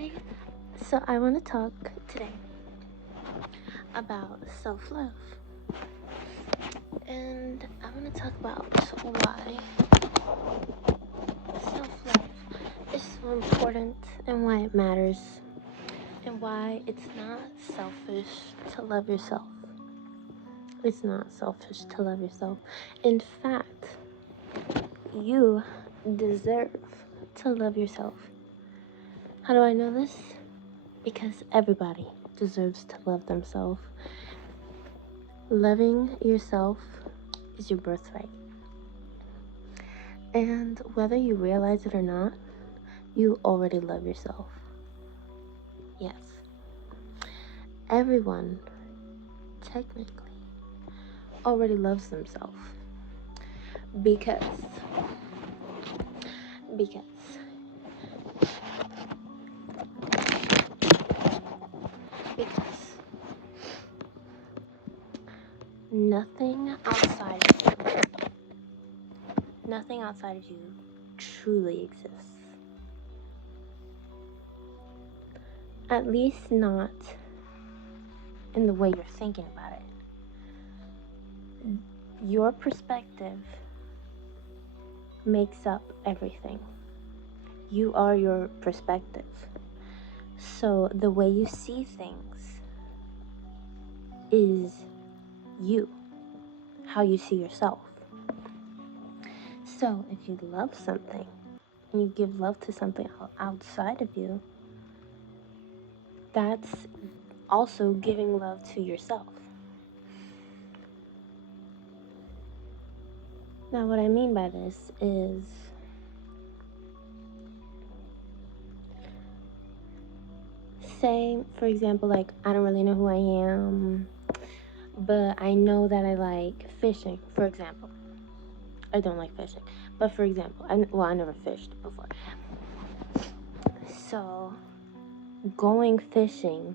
Hi. So I want to talk today about self-love. And I want to talk about why self-love is so important and why it matters and why it's not selfish to love yourself. It's not selfish to love yourself. In fact, you deserve to love yourself. How do I know this? Because everybody deserves to love themselves. Loving yourself is your birthright. And whether you realize it or not, you already love yourself. Yes. Everyone, technically, already loves themselves. Because nothing outside of you truly exists. At least not in the way you're thinking about it. Your perspective makes up everything. You are your perspective. So the way you see things is you, how you see yourself. So if you love something and you give love to something outside of you, that's also giving love to yourself. Now, what I mean by this is say, for example, like, I don't really know who I am, but I know that I like fishing, for example. I don't like fishing, but for example, I never fished before. So, going fishing,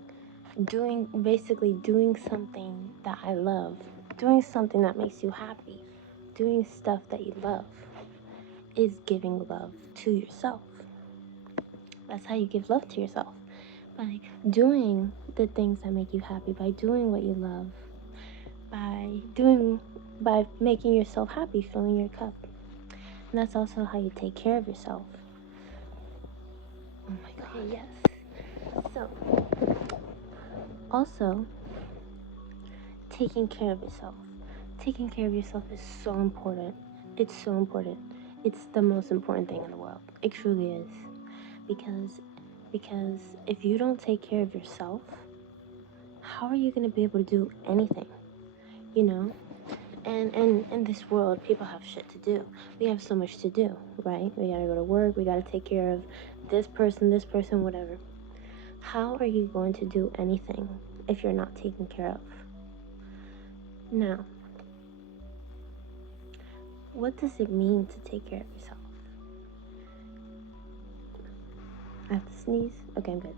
basically doing something that I love, doing something that makes you happy, doing stuff that you love, is giving love to yourself. That's how you give love to yourself. By doing the things that make you happy, by doing what you love, by making yourself happy, filling your cup. And that's also how you take care of yourself. Oh my God. Okay, yes. So, also, taking care of yourself. Taking care of yourself is so important. It's so important. It's the most important thing in the world. It truly is. Because if you don't take care of yourself, how are you going to be able to do anything? You know? And in this world, people have shit to do. We have so much to do, right? We gotta go to work. We gotta take care of this person, whatever. How are you going to do anything if you're not taken care of? Now, what does it mean to take care of yourself? I have to sneeze? Okay, I'm good.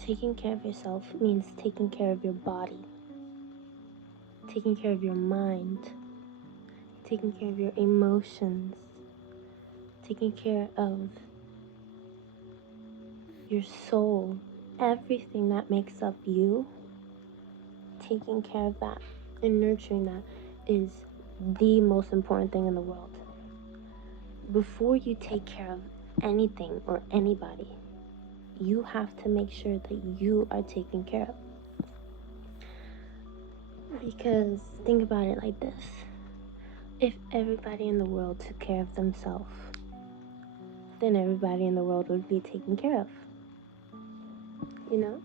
Taking care of yourself means taking care of your body, taking care of your mind, taking care of your emotions, taking care of your soul, everything that makes up you. Taking care of that and nurturing that is the most important thing in the world. Before you take care of anything or anybody, you have to make sure that you are taken care of. Because think about it like this. If everybody in the world took care of themselves, then everybody in the world would be taken care of. You know?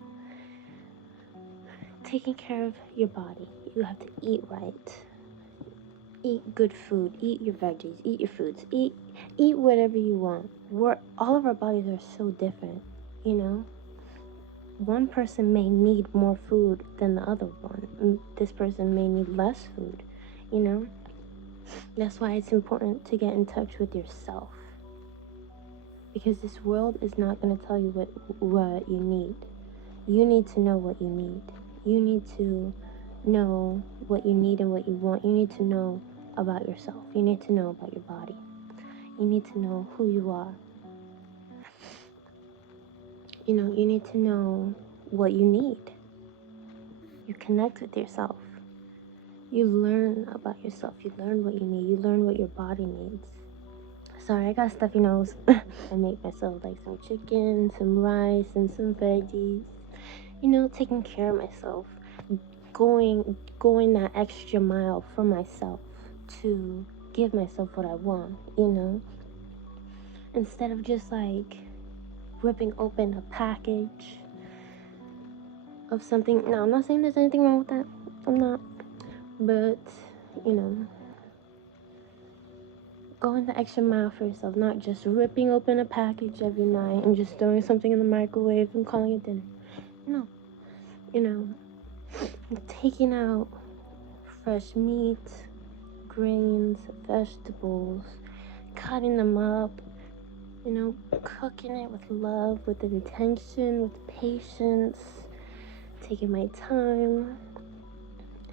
Taking care of your body, you have to eat right. Eat good food, eat your veggies, eat your fruits, eat whatever you want. All of our bodies are so different, you know? One person may need more food than the other one. This person may need less food, you know? That's why it's important to get in touch with yourself. Because this world is not going to tell you what you need. You need to know what you need. You need to know what you need and what you want. You need to know about yourself. You need to know about your body. You need to know who you are. You need to know what you need. You connect with yourself. You learn about yourself. You learn what you need. You learn what your body needs. Sorry, I got stuffy nose. I make myself like some chicken, some rice, and some veggies. Taking care of myself. Going that extra mile for myself to give myself what I want, Instead of just like ripping open a package of something. No, I'm not saying there's anything wrong with that. I'm not. But, going the extra mile for yourself, not just ripping open a package every night and just throwing something in the microwave and calling it dinner. No. Taking out fresh meat, grains, vegetables, cutting them up, cooking it with love, with intention, with patience, taking my time,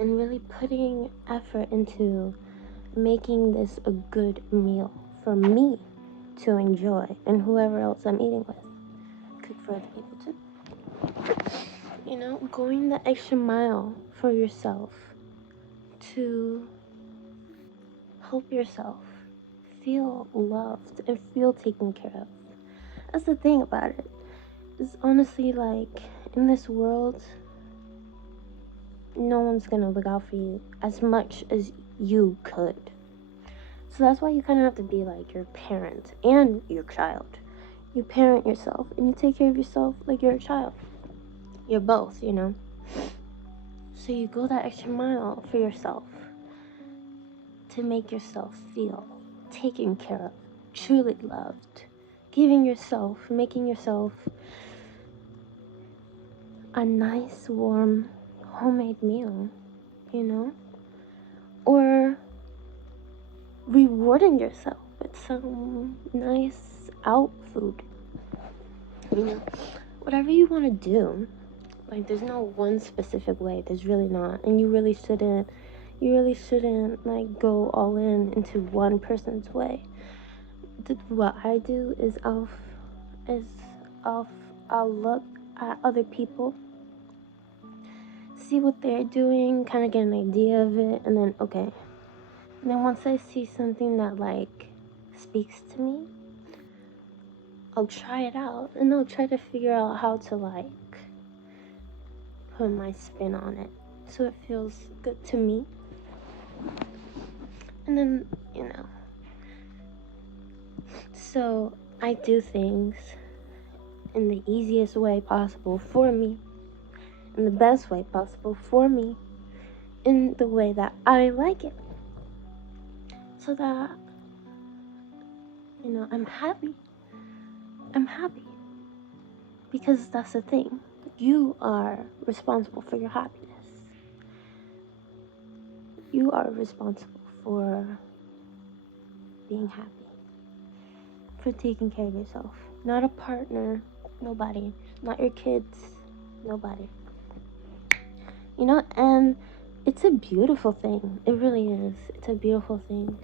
and really putting effort into making this a good meal for me to enjoy and whoever else I'm eating with. Cook for other people too. Going the extra mile for yourself to help yourself feel loved and feel taken care of. That's the thing about it. Is honestly, like, in this world, no one's gonna look out for you as much as you could. So that's why you kind of have to be like your parent and your child. You parent yourself and you take care of yourself like you're a child. You're both, So you go that extra mile for yourself to make yourself feel taken care of, truly loved, making yourself a nice, warm, homemade meal, Or rewarding yourself with some nice out food. Whatever you want to do. Like, there's no one specific way. There's really not. And you really shouldn't like go all into one person's way. What I do is I'll look at other people, see what they're doing, kind of get an idea of it, and then okay. And then once I see something that like speaks to me, I'll try it out and I'll try to figure out how to like put my spin on it so it feels good to me. And then, so I do things in the easiest way possible for me, in the best way possible for me, in the way that I like it, so that, I'm happy. Because that's the thing. You are responsible for your happiness. You are responsible for being happy, for taking care of yourself. Not a partner, nobody. Not your kids, nobody. And it's a beautiful thing. It really is. It's a beautiful thing.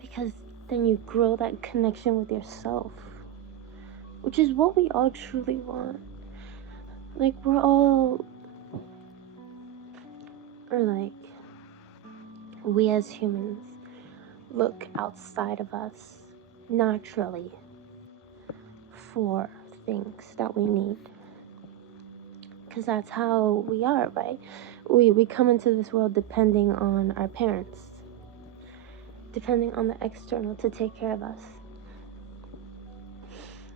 Because then you grow that connection with yourself, which is what we all truly want. Like, we as humans look outside of us naturally for things that we need. Because that's how we are, right? We come into this world depending on our parents, depending on the external to take care of us.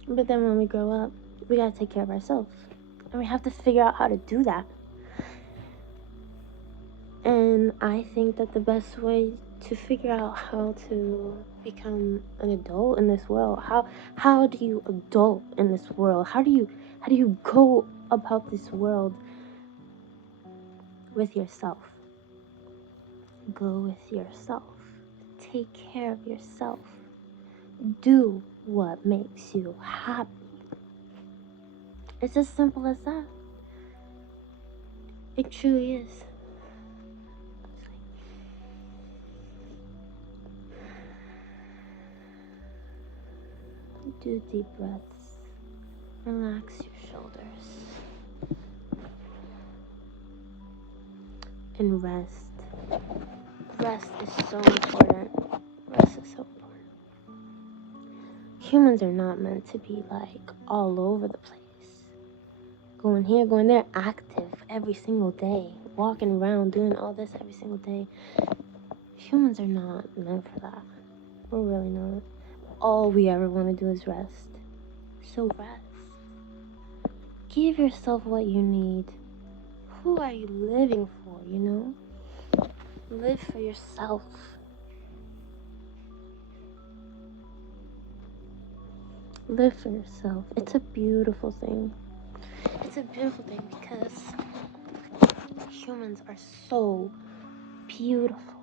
But then when we grow up, we gotta take care of ourselves. And we have to figure out how to do that. And I think that the best way to figure out how to become an adult in this world, how do you adult in this world? How do you go about this world with yourself? Go with yourself. Take care of yourself. Do what makes you happy. It's as simple as that. It truly is. Do deep breaths. Relax your shoulders. And rest. Rest is so important. Rest is so important. Humans are not meant to be like all over the place. Going here, going there, active every single day. Walking around, doing all this every single day. Humans are not meant for that. We're really not. All we ever want to do is rest. So rest. Give yourself what you need. Who are you living for, you know? Live for yourself. Live for yourself. It's a beautiful thing. It's a beautiful thing because humans are so beautiful.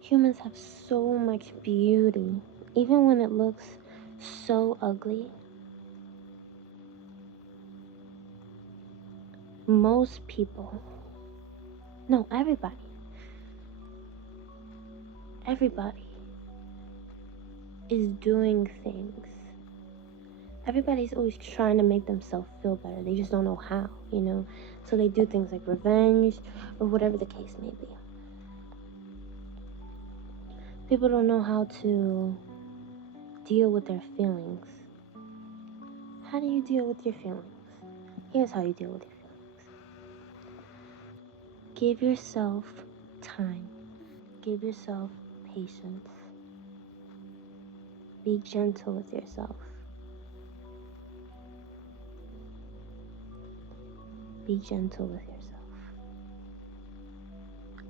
Humans have so much beauty, even when it looks so ugly. Most people, no, everybody is doing things. Everybody's always trying to make themselves feel better. They just don't know how, you know? So they do things like revenge or whatever the case may be. People don't know how to deal with their feelings. How do you deal with your feelings? Here's how you deal with your feelings. Give yourself time. Give yourself patience. Be gentle with yourself. Be gentle with yourself.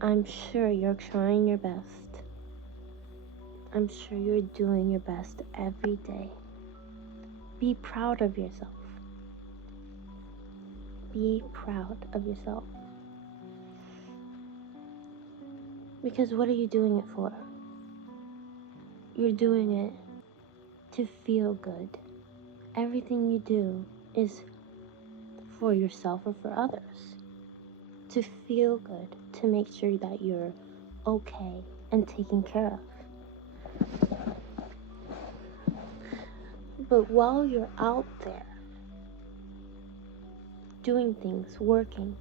I'm sure you're trying your best. I'm sure you're doing your best every day. Be proud of yourself. Be proud of yourself. Because what are you doing it for? You're doing it to feel good. Everything you do is for yourself or for others. To feel good, to make sure that you're okay and taken care of. But while you're out there doing things, working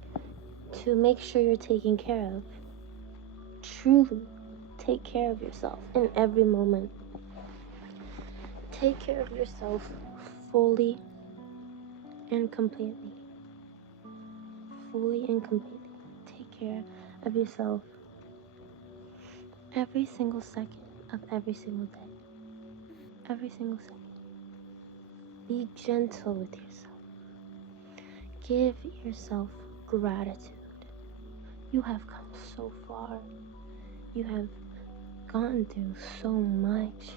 to make sure you're taken care of, truly take care of yourself in every moment. Take care of yourself fully and completely. Fully and completely. Take care of yourself every single second of every single day. Every single second. Be gentle with yourself. Give yourself gratitude. You have come so far. You have gone through so much.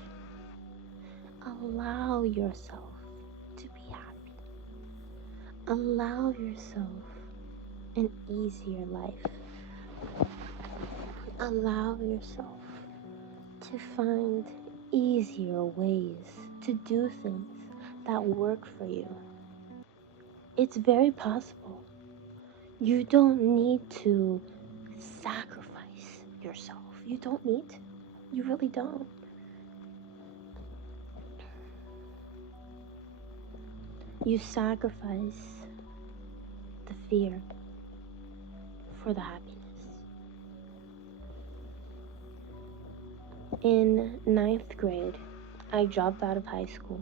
Allow yourself to be happy. Allow yourself an easier life. Allow yourself to find easier ways to do things that work for you. It's very possible. You don't need to sacrifice yourself. You don't need to. You really don't. You sacrifice the fear for the happiness. In 9th grade, I dropped out of high school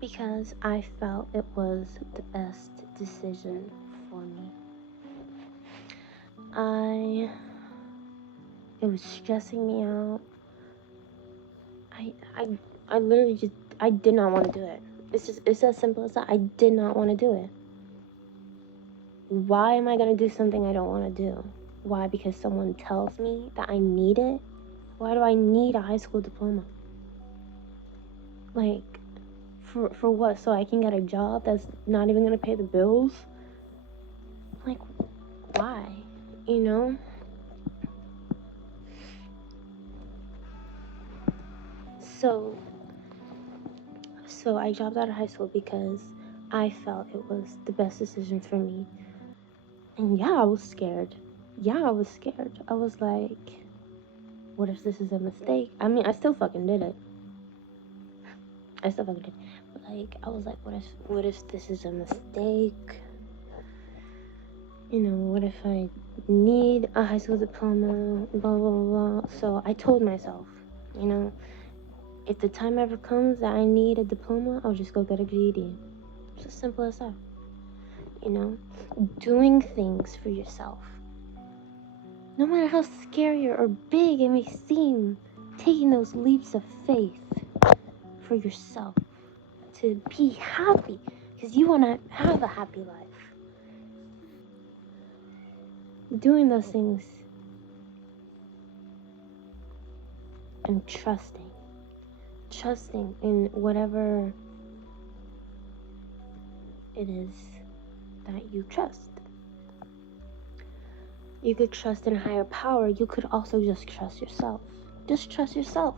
because I felt it was the best decision for me. It was stressing me out. I literally just, I did not want to do it. It's as simple as that. I did not want to do it. Why am I going to do something I don't want to do? Why? Because someone tells me that I need it? Why do I need a high school diploma? Like, for what? So I can get a job that's not even going to pay the bills? Like, why? You know? So I dropped out of high school because I felt it was the best decision for me. And yeah, I was scared. I was like, what if this is a mistake? I mean, I still fucking did it. I still fucking did. But like, I was like, what if this is a mistake? You know, what if I need a high school diploma? Blah blah blah. So I told myself, you know, if the time ever comes that I need a diploma, I'll just go get a GED. It's as simple as that. You know, doing things for yourself. No matter how scary or big it may seem, taking those leaps of faith for yourself to be happy, because you want to have a happy life. Doing those things and trusting in whatever it is that you trust. You could trust in a higher power. You could also just trust yourself. Just trust yourself,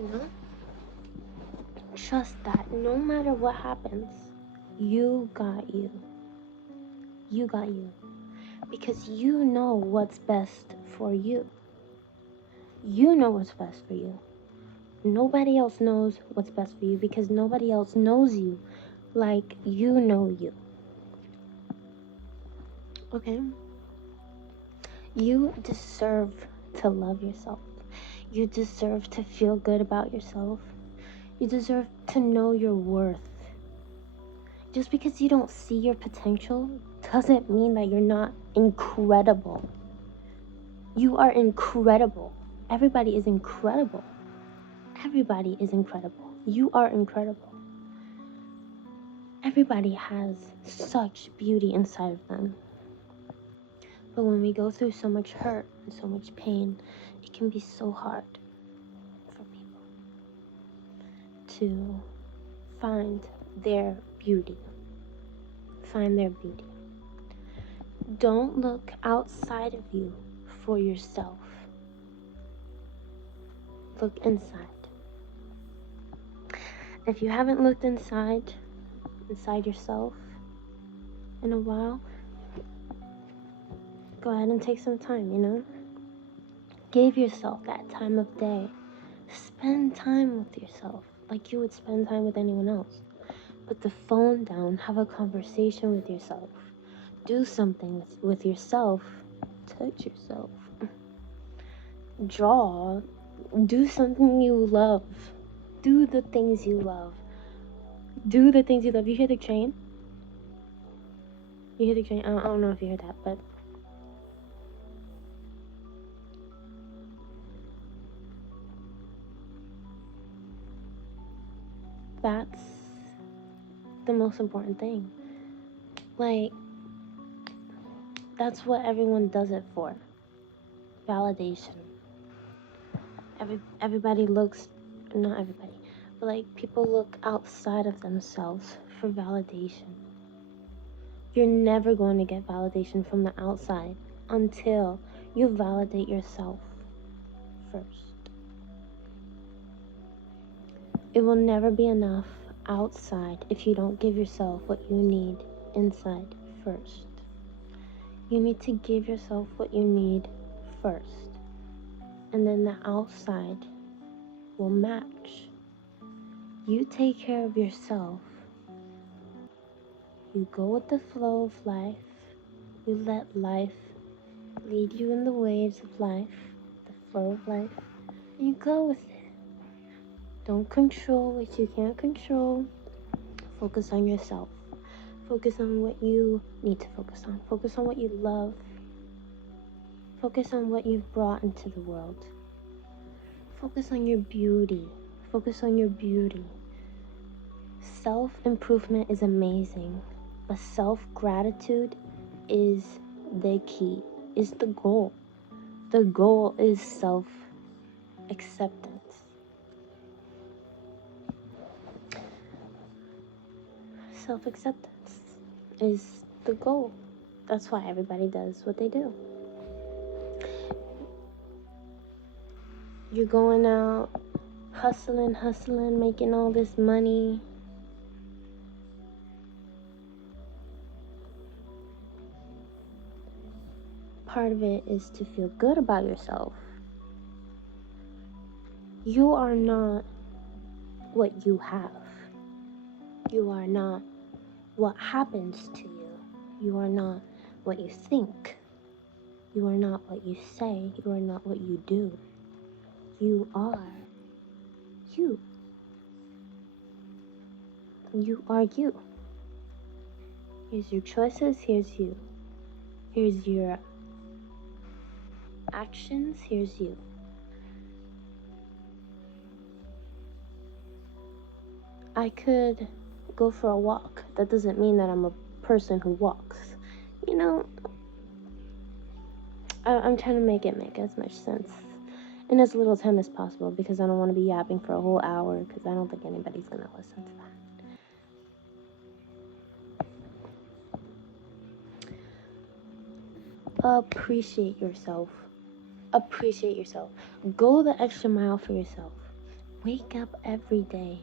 you know? Trust that no matter what happens, you got you. You got you. Because you know what's best for you. You know what's best for you. Nobody else knows what's best for you because nobody else knows you like you know you. Okay? You deserve to love yourself. You deserve to feel good about yourself. You deserve to know your worth. Just because you don't see your potential doesn't mean that you're not incredible. You are incredible. Everybody is incredible. Everybody is incredible. You are incredible. Everybody has such beauty inside of them. But when we go through so much hurt and so much pain, it can be so hard for people to find their beauty. Find their beauty. Don't look outside of you for yourself. Look inside. If you haven't looked inside yourself in a while, go ahead and take some time, you know? Give yourself that time of day. Spend time with yourself like you would spend time with anyone else. Put the phone down, have a conversation with yourself. Do something with yourself. Touch yourself. Draw. Do something you love. Do the things you love. Do the things you love. You hear the train? You hear the train? I don't know if you heard that, but that's the most important thing. Like, that's what everyone does it for. Validation. Everybody looks, not everybody, but like people look outside of themselves for validation. You're never going to get validation from the outside until you validate yourself first. It will never be enough outside if you don't give yourself what you need inside first. You need to give yourself what you need first, and then the outside will match. You take care of yourself. You go with the flow of life. You let life lead you in the waves of life, the flow of life, and you go with it. Don't control what you can't control. Focus on yourself. Focus on what you need to focus on. Focus on what you love. Focus on what you've brought into the world. Focus on your beauty. Focus on your beauty. Self-improvement is amazing, but self-gratitude is the key, is the goal. The goal is self-acceptance. Self-acceptance is the goal. That's why everybody does what they do. You're going out, hustling, making all this money. Part of it is to feel good about yourself. You are not what you have. You are not what happens to you. You are not what you think. You are not what you say. You are not what you do. You are you. You are you. Here's your choices. Here's you. Here's your actions. Here's you. I could go for a walk. That doesn't mean that I'm a person who walks. You know, I'm trying to make it make as much sense in as little time as possible, because I don't want to be yapping for a whole hour, because I don't think anybody's going to listen to that. Appreciate yourself. Appreciate yourself. Go the extra mile for yourself. Wake up every day.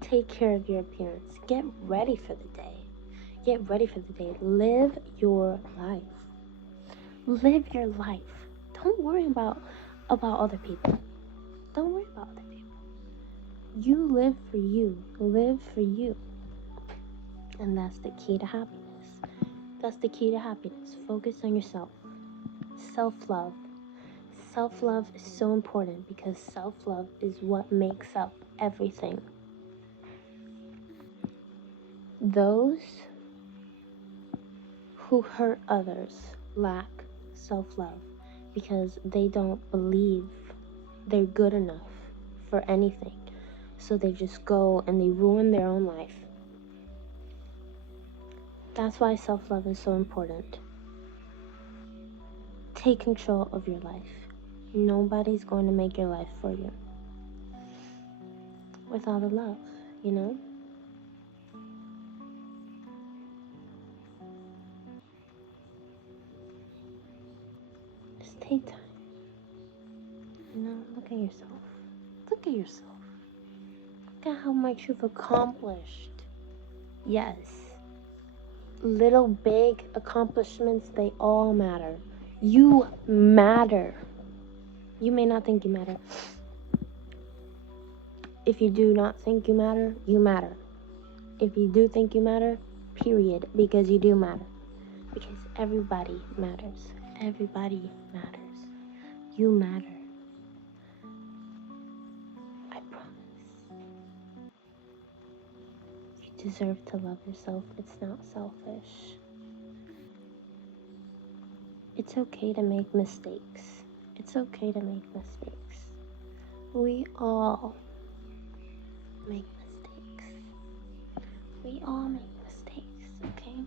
Take care of your appearance. Get ready for the day. Get ready for the day. Live your life. Live your life. Don't worry about other people. Don't worry about other people. You live for you. Live for you. And that's the key to happiness. That's the key to happiness. Focus on yourself. Self-love. Self-love is so important, because self-love is what makes up everything. Those who hurt others lack self-love, because they don't believe they're good enough for anything. So they just go and they ruin their own life. That's why self-love is so important. Take control of your life. Nobody's going to make your life for you. With all the love, you know? Just take time. You know, look at yourself. Look at yourself. Look at how much you've accomplished. Yes. Little, big accomplishments, they all matter. You matter. You may not think you matter. If you do not think you matter, you matter. If you do think you matter, period, because you do matter. Because everybody matters. Everybody matters. You matter. I promise. You deserve to love yourself. It's not selfish. It's okay to make mistakes. It's okay to make mistakes. We all make mistakes. We all make mistakes, okay?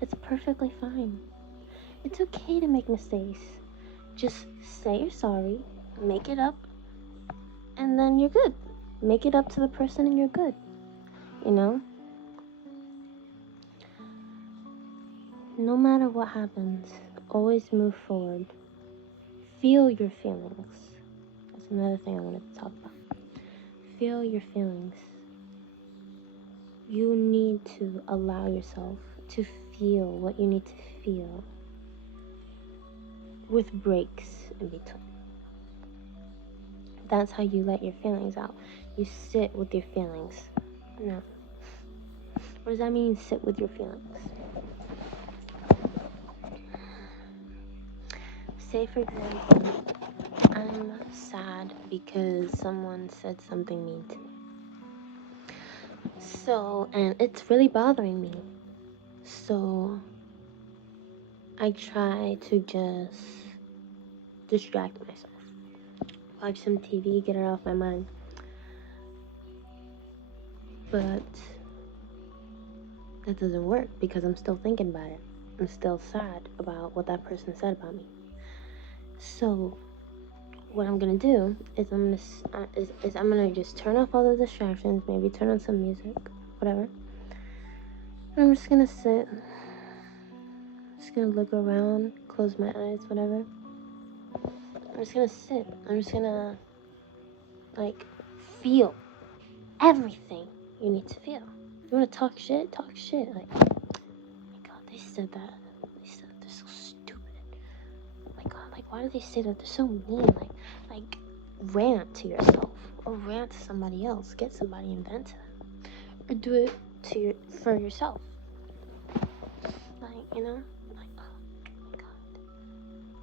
It's perfectly fine. It's okay to make mistakes. Just say you're sorry, make it up, and then you're good. Make it up to the person and you're good. You know? No matter what happens, always move forward. Feel your feelings. That's another thing I wanted to talk about. Feel your feelings. You need to allow yourself to feel what you need to feel, with breaks in between. That's how you let your feelings out. You sit with your feelings. No. What does that mean, sit with your feelings? Say, for example, I'm sad because someone said something mean to me. So, and it's really bothering me. So, I try to just distract myself. Watch some TV, get it off my mind. But that doesn't work, because I'm still thinking about it. I'm still sad about what that person said about me. So what I'm gonna do is I'm gonna just turn off all the distractions, maybe turn on some music, whatever. And I'm just gonna sit, just gonna look around, close my eyes, whatever. I'm just gonna sit. I'm just gonna feel everything you need to feel. You wanna talk shit? Talk shit. Like, oh my god, they said that. They're so stupid. Oh my god, why do they say that? They're so mean. Like, rant to yourself or rant to somebody else. Get somebody and vent to them, or do it for yourself. Like, like, oh my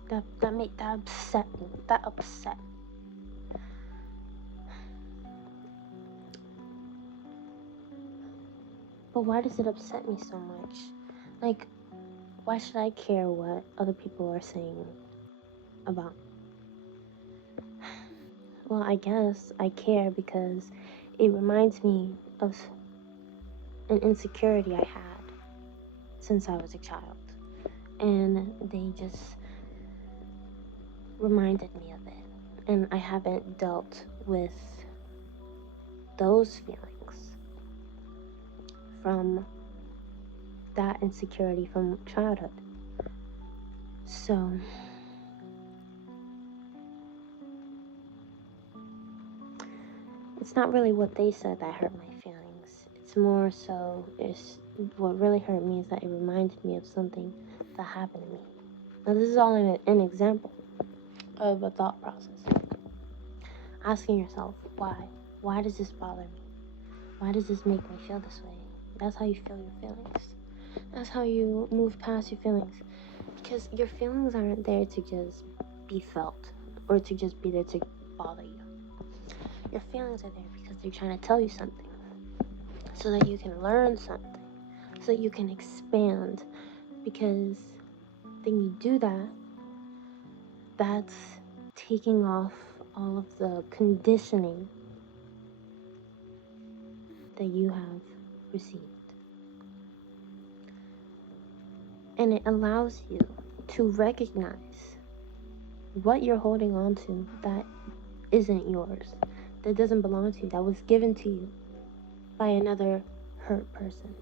god, that upset me. That upset. But why does it upset me so much? Like, why should I care what other people are saying about me? Well, I guess I care because it reminds me of an insecurity I had since I was a child. And they just reminded me of it. And I haven't dealt with those feelings from that insecurity from childhood. So it's not really what they said that hurt my feelings. It's more so, what really hurt me is that it reminded me of something that happened to me. Now, this is all an example of a thought process. Asking yourself, why? Why does this bother me? Why does this make me feel this way? That's how you feel your feelings. That's how you move past your feelings. Because your feelings aren't there to just be felt or to just be there to bother you. Your feelings are there because they're trying to tell you something, so that you can learn something, so that you can expand. Because when you do that, that's taking off all of the conditioning that you have received. And it allows you to recognize what you're holding on to that isn't yours, that doesn't belong to you, that was given to you by another hurt person.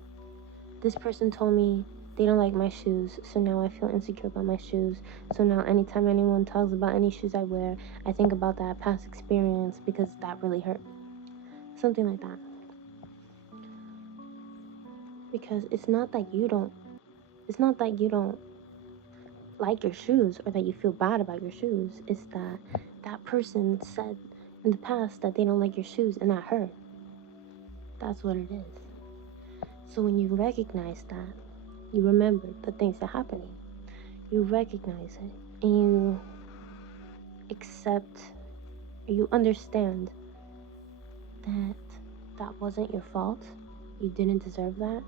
This person told me they don't like my shoes, so now I feel insecure about my shoes. So now anytime anyone talks about any shoes I wear, I think about that past experience because that really hurt me. Something like that. Because it's not that you don't like your shoes or that you feel bad about your shoes. It's that that person said in the past that they don't like your shoes, and that hurt. That's what it is. So when you recognize that, you remember the things that happened to you. You recognize it, and you accept, you understand that that wasn't your fault. You didn't deserve that.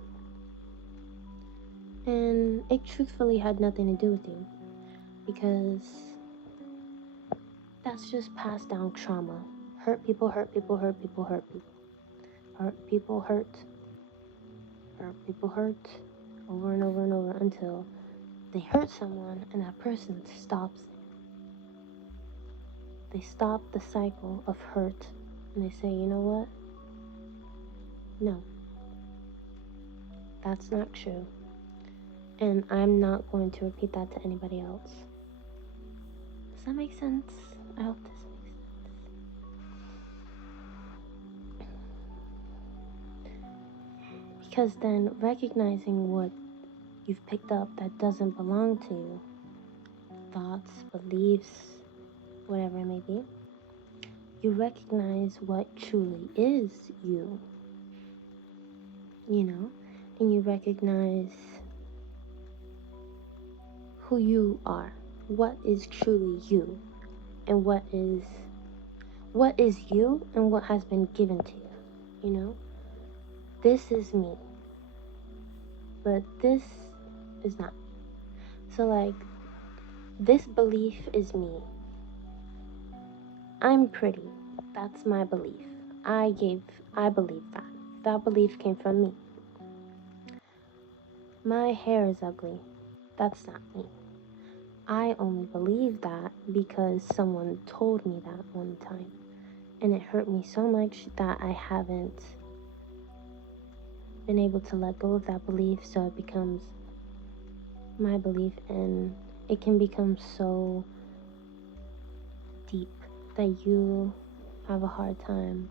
And it truthfully had nothing to do with you, because that's just passed down trauma. Hurt people, hurt people, hurt people, hurt people. Hurt people, hurt people, hurt over and over and over until they hurt someone and that person stops it. They stop the cycle of hurt and they say, you know what? No, that's not true. And I'm not going to repeat that to anybody else. Does that make sense? I hope this makes sense. Because then recognizing what you've picked up that doesn't belong to you, thoughts, beliefs, whatever it may be, you recognize what truly is you, and you recognize who you are, what is truly you, and what is you and what has been given to you, This is me, but this is not. So like, this belief is me. I'm pretty. That's my belief. I believe that. That belief came from me. My hair is ugly. That's not me. I only believe that because someone told me that one time. And it hurt me so much that I haven't been able to let go of that belief, so it becomes my belief, and it can become so deep that you have a hard time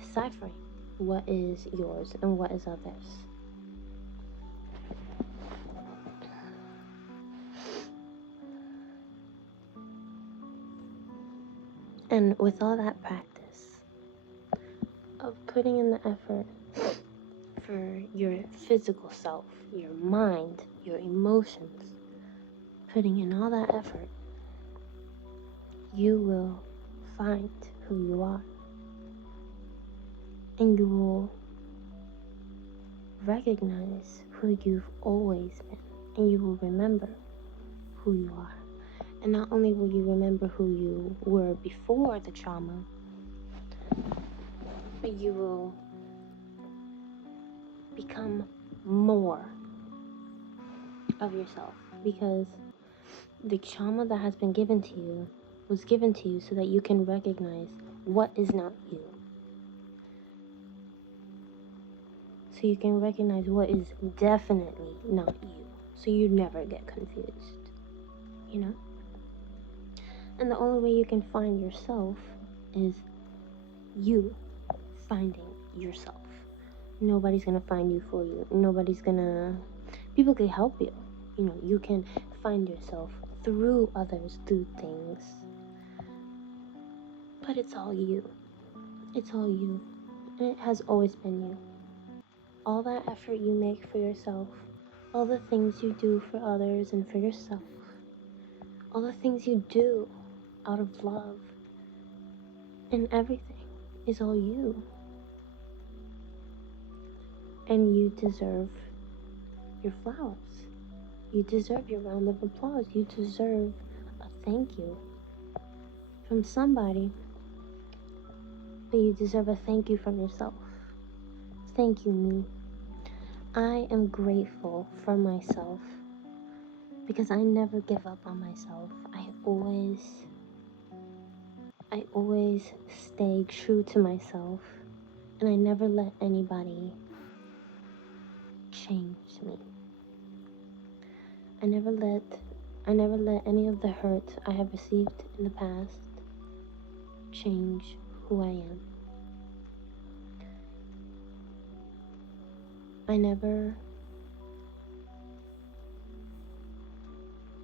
deciphering what is yours and what is others. And with all that practice of putting in the effort for your physical self, your mind, your emotions, putting in all that effort, you will find who you are. And you will recognize who you've always been. And you will remember who you are. And not only will you remember who you were before the trauma, but you will become more of yourself. Because the trauma that has been given to you was given to you so that you can recognize what is not you. So you can recognize what is definitely not you. So you never get confused. You know? And the only way you can find yourself is you finding yourself. Nobody's gonna find you for you. People can help you. You know, you can find yourself through others, through things. But it's all you. It's all you. And it has always been you. All that effort you make for yourself, all the things you do for others and for yourself, all the things you do out of love, and everything is all you. And you deserve your flowers. You deserve your round of applause. You deserve a thank you from somebody. But you deserve a thank you from yourself. Thank you, me. I am grateful for myself because I never give up on myself. I always stay true to myself, and I never let anybody change me. I never let any of the hurt I have received in the past change who I am. I never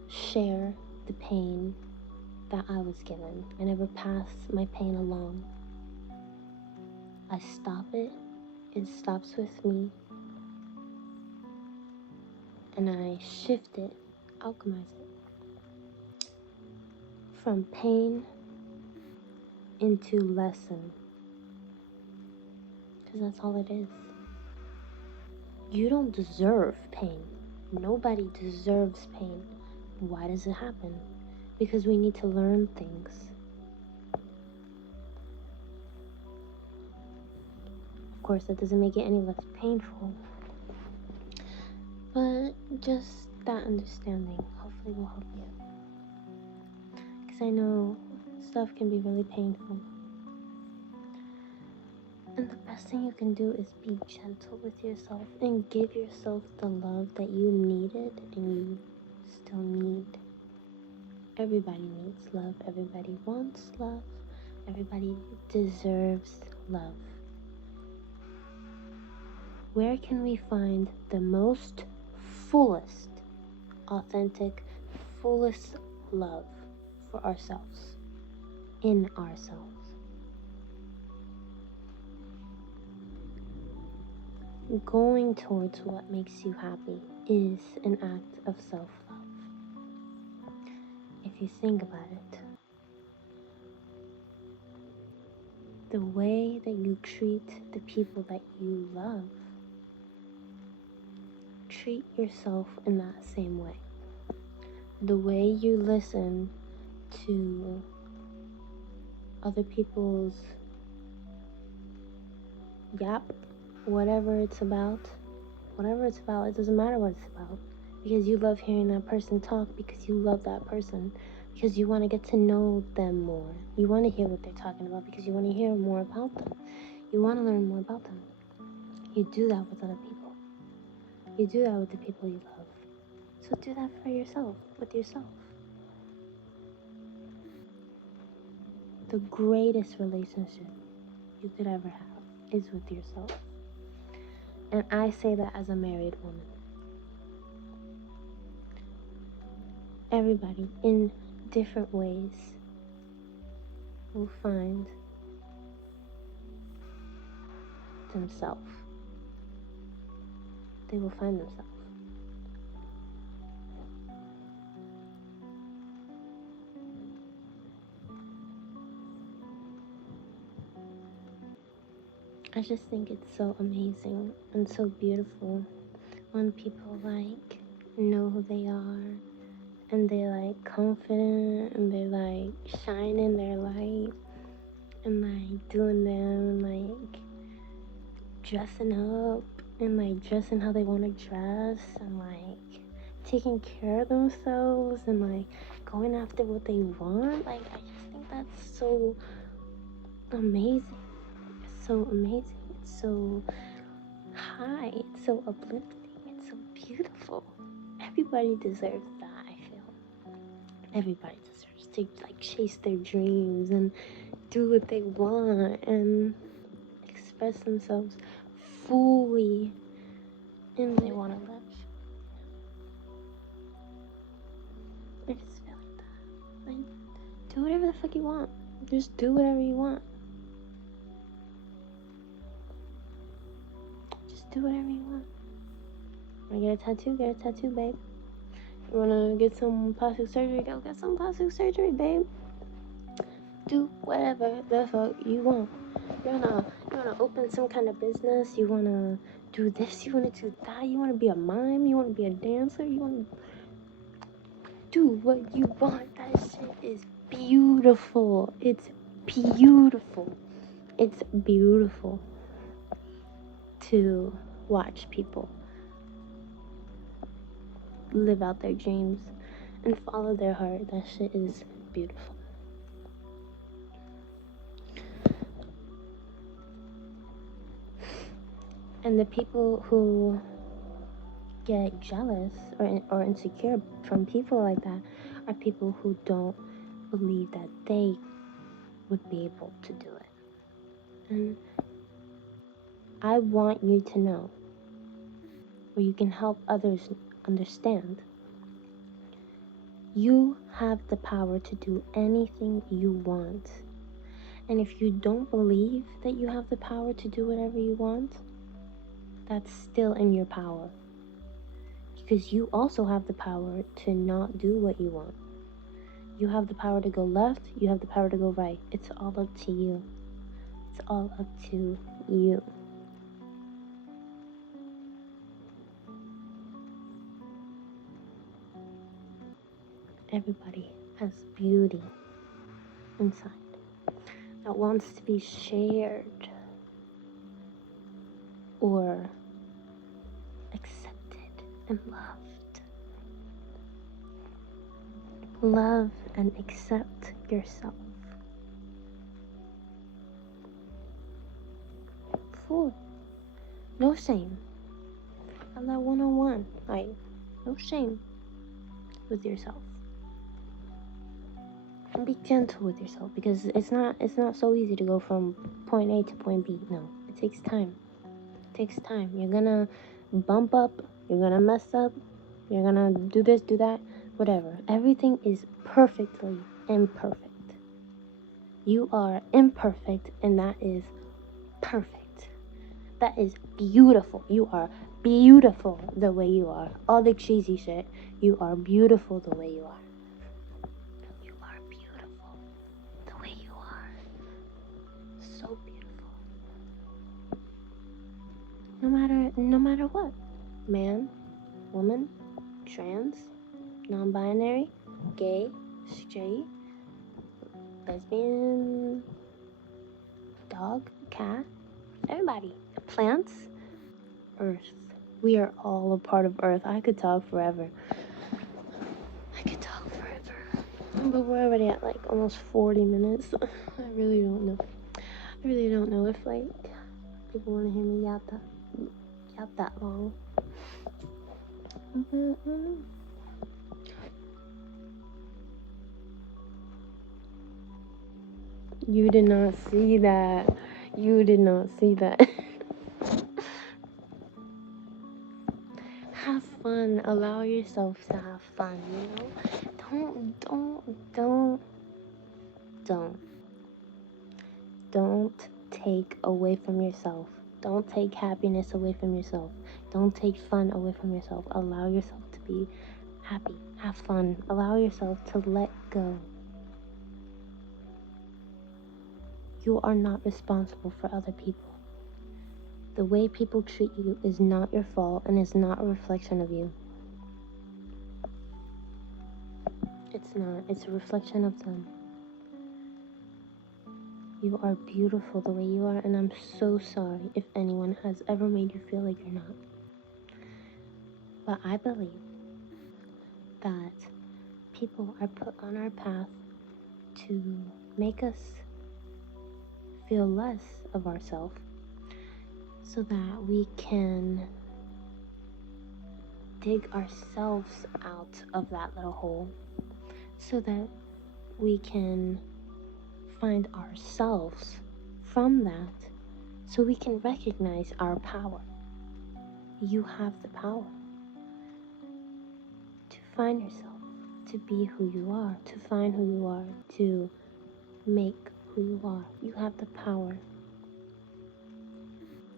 share the pain that I was given. I never pass my pain along. I stop it. It stops with me. And I shift it, alchemize it. From pain into lesson. Because that's all it is. You don't deserve pain. Nobody deserves pain. Why does it happen? Because we need to learn things. Of course, that doesn't make it any less painful. But just that understanding hopefully will help you. Because I know stuff can be really painful. And the best thing you can do is be gentle with yourself and give yourself the love that you needed and you still need. Everybody needs love. Everybody wants love. Everybody deserves love. Where can we find the most fullest, authentic, fullest love for ourselves? In ourselves. Going towards what makes you happy is an act of self-love. If you think about it, the way that you treat the people that you love, treat yourself in that same way. The way you listen to other people's yap, whatever it's about, it doesn't matter what it's about. Because you love hearing that person talk, because you love that person, because you want to get to know them more. You want to hear what they're talking about because you want to hear more about them. You want to learn more about them. You do that with other people. You do that with the people you love. So do that for yourself, with yourself. The greatest relationship you could ever have is with yourself. And I say that as a married woman. Everybody, in different ways, will find themselves. They will find themselves. I just think it's so amazing and so beautiful when people like know who they are and they like confident and they like shine in their light and like doing them and like dressing up and like dressing how they want to dress and like taking care of themselves and like going after what they want. Like I just think that's so amazing. It's so amazing. It's so high. It's so uplifting. It's so beautiful. Everybody deserves that, I feel. Everybody deserves to like chase their dreams and do what they want and express themselves fully and they want to live. I just feel like that. Like, do whatever the fuck you want. Just do whatever you want. Just do whatever you want. Wanna get a tattoo? Get a tattoo, babe. You wanna get some plastic surgery? Go get some plastic surgery, babe. Do whatever the fuck you want. You wanna open some kind of business? You wanna do this? You wanna do that? You wanna be a mime? You wanna be a dancer? You wanna do what you want? That shit is beautiful. It's beautiful. It's beautiful to watch people live out their dreams and follow their heart. That shit is beautiful. And the people who get jealous or insecure from people like that are people who don't believe that they would be able to do it. And I want you to know, where you can help others understand, you have the power to do anything you want. And if you don't believe that you have the power to do whatever you want, that's still in your power. Because you also have the power to not do what you want. You have the power to go left, you have the power to go right. It's all up to you. It's all up to you. Everybody has beauty inside that wants to be shared or accepted and loved. Love and accept yourself. Full. No shame. And that one-on-one. Like, no shame with yourself. And be gentle with yourself, because it's not so easy to go from point A to point B. No, it takes time. It takes time. You're gonna bump up, you're gonna mess up, you're gonna do this, do that, whatever. Everything is perfectly imperfect. You are imperfect, and that is perfect. That is beautiful. You are beautiful the way you are. All the cheesy shit, you are beautiful the way you are. So beautiful. No matter what. Man, woman, trans, non-binary, gay, straight, lesbian, dog, cat, everybody. Plants, earth. We are all a part of earth. I could talk forever. But we're already at like almost 40 minutes. I really don't know if like people want to hear me yap that long. You did not see that. Have fun. Allow yourself to have fun, you know? Don't. Don't take away from yourself. Don't take happiness away from yourself. Don't take fun away from yourself. Allow yourself to be happy. Have fun. Allow yourself to let go. You are not responsible for other people. The way people treat you is not your fault and is not a reflection of you. It's not. It's a reflection of them. You are beautiful the way you are, and I'm so sorry if anyone has ever made you feel like you're not. But I believe that people are put on our path to make us feel less of ourselves so that we can dig ourselves out of that little hole, so that we can find ourselves from that, so we can recognize our power. You have the power to find yourself, to be who you are, to find who you are, to make who you are. You have the power.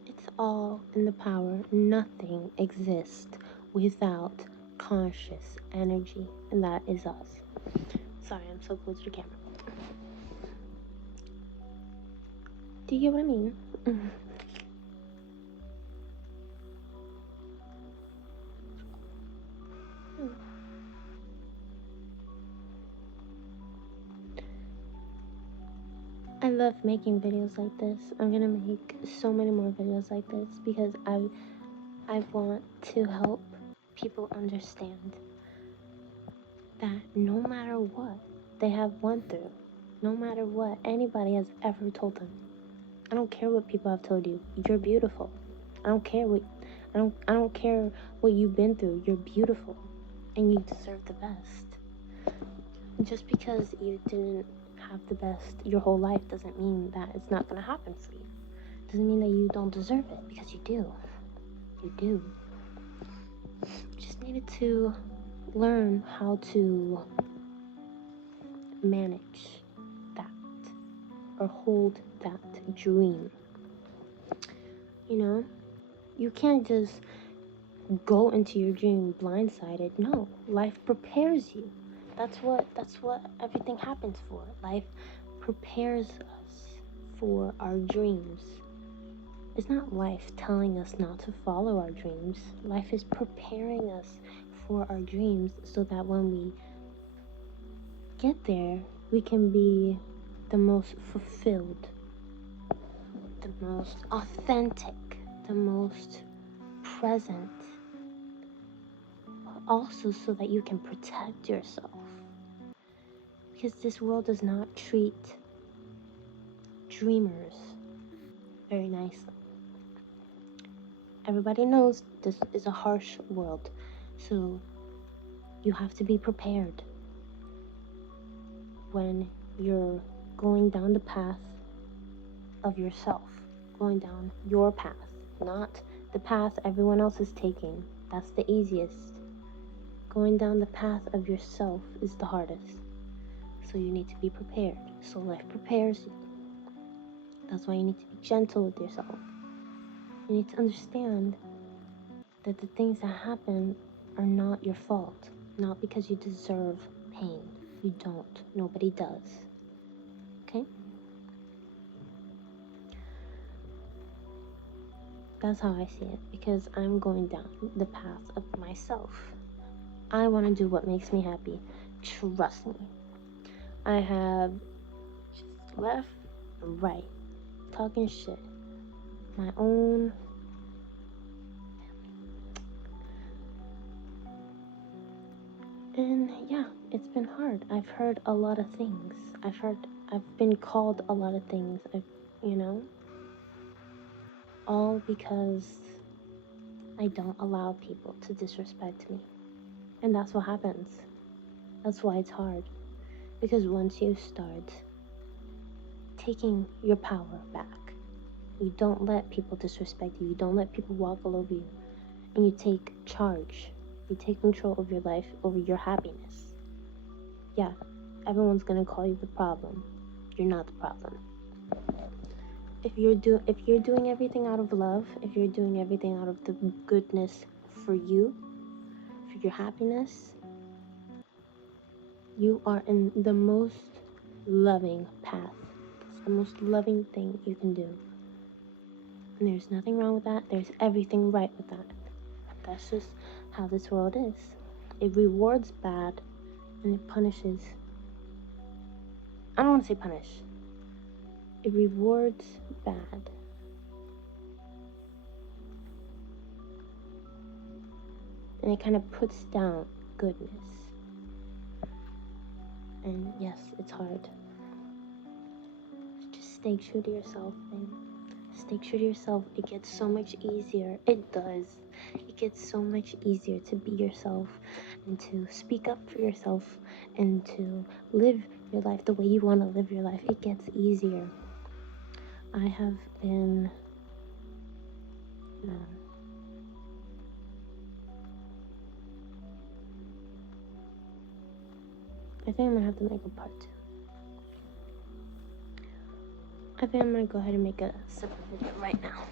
It's all in the power. Nothing exists without conscious energy, and that is us. Sorry, I'm so close to the camera. Do you get what I mean? I love making videos like this. I'm gonna make so many more videos like this because I want to help people understand that no matter what they have went through, no matter what anybody has ever told them, I don't care what people have told you. You're beautiful. I don't care what you've been through. You're beautiful, and you deserve the best. Just because you didn't have the best your whole life doesn't mean that it's not gonna happen for you. Doesn't mean that you don't deserve it, because you do. You do. You just needed to learn how to manage that or hold that dream. You know, you can't just go into your dream blindsided. No, life prepares you. That's what everything happens for. Life prepares us for our dreams. It's not life telling us not to follow our dreams. Life is preparing us for our dreams so that when we get there, we can be the most fulfilled, the most authentic, the most present, but also so that you can protect yourself. Because this world does not treat dreamers very nicely. Everybody knows this is a harsh world, so you have to be prepared when you're going down the path of yourself, going down your path, not the path everyone else is taking. That's the easiest. Going down the path of yourself is the hardest. So you need to be prepared. So life prepares you. That's why you need to be gentle with yourself. You need to understand that the things that happen are not your fault. Not because you deserve pain. You don't. Nobody does. Okay? That's how I see it. Because I'm going down the path of myself. I want to do what makes me happy. Trust me. I have just left and right. Talking shit. My own and yeah, it's been hard. I've heard a lot of things. I've been called a lot of things. All because I don't allow people to disrespect me. And that's what happens. That's why it's hard. Because once you start taking your power back, you don't let people disrespect you. You don't let people walk all over you. And you take charge. You take control of your life, over your happiness. Yeah, everyone's gonna call you the problem. You're not the problem. if you're doing everything out of love, if you're doing everything out of the goodness for you, for your happiness, you are in the most loving path. It's the most loving thing you can do. And there's nothing wrong with that. There's everything right with that. That's just how this world is. It rewards bad and it punishes. I don't want to say punish. It rewards bad. And it kind of puts down goodness. And yes, it's hard. Just stay true to yourself, man. Stay true to yourself. It gets so much easier. It does. It gets so much easier to be yourself and to speak up for yourself and to live your life the way you want to live your life. It gets easier. I have been I think I'm gonna have to make a part 2. I think I'm gonna go ahead and make a separate video right now.